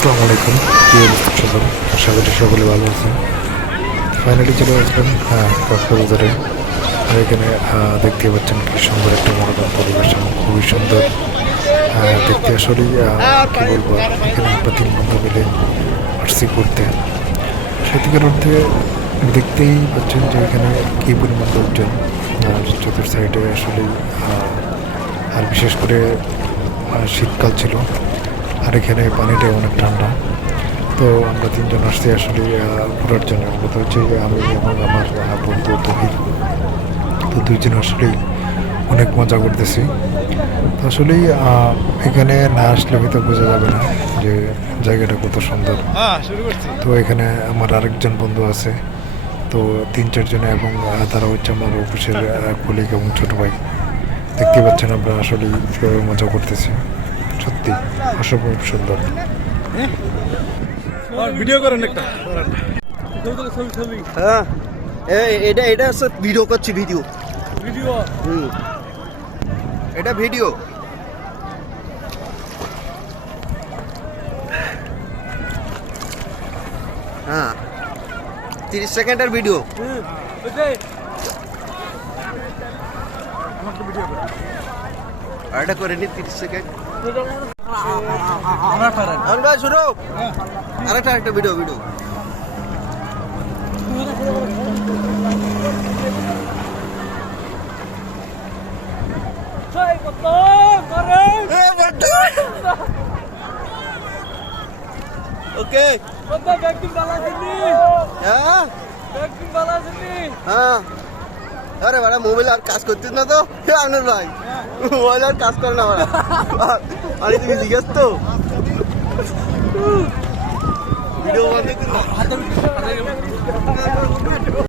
আসসালামু আলাইকুম, প্রিয় দর্শক, আশা করি সকলে ভালো আছেন। ফাইনালি চলে আসলাম কক্সবাজারে। আর এখানে দেখতে পাচ্ছেন কি সুন্দর একটা মনোরম পরিবেশ এবং খুবই সুন্দর দেখতে। আসলে কি বলবো, এখানে আমরা 3 বন্ধু মিলে আসছি ঘুরতে। সত্যিকার অর্থে দেখতেই পাচ্ছেন যে এখানে কী পরিমাণ লোকজন, আর চতুর সাইডে আসলে আর বিশেষ করে শীতকাল ছিল, আর এখানে পানিটা অনেক ঠান্ডা। তো আমরা 3জন আসছি আসলে ঘোরার জন্য। মূলত হচ্ছে যে আমি এবং আমার বন্ধু তহিদ, তো 2জন আসলেই অনেক মজা করতেছি। তো আসলেই এখানে না আসলে হয়তো বোঝা যাবে না যে জায়গাটা কত সুন্দর। তো এখানে আমার আরেকজন বন্ধু আছে, তো 3-4 জনে, এবং তারা হচ্ছে আমার অফিসের কলিগ এবং ছোটো ভাই। দেখতে পাচ্ছেন আমরা আসলে কীভাবে মজা করতেছি, সত্যি অসম্ভব সুন্দর। ভিডিও করেন একটা। হ্যাঁ, এটা এটা হচ্ছে ভিডিও করছি, ভিডিও ভিডিও এটা ভিডিও। হ্যাঁ, 30 সেকেন্ডের ভিডিও। আর এটা করে নি 30 সেকেন্ড। আমরা শুরু। আরেকটা একটা ভিডিও ভিডিও। ওকে, হ্যাঁ হ্যাঁ। আরে বাড়া মোবাইল আর কাজ করছিস না তো আপনার ভাই? মোবাইল আর কাজ করে না বাড়া। আরে তুমি জিজ্ঞেস তো ভিডিও বানাতে না।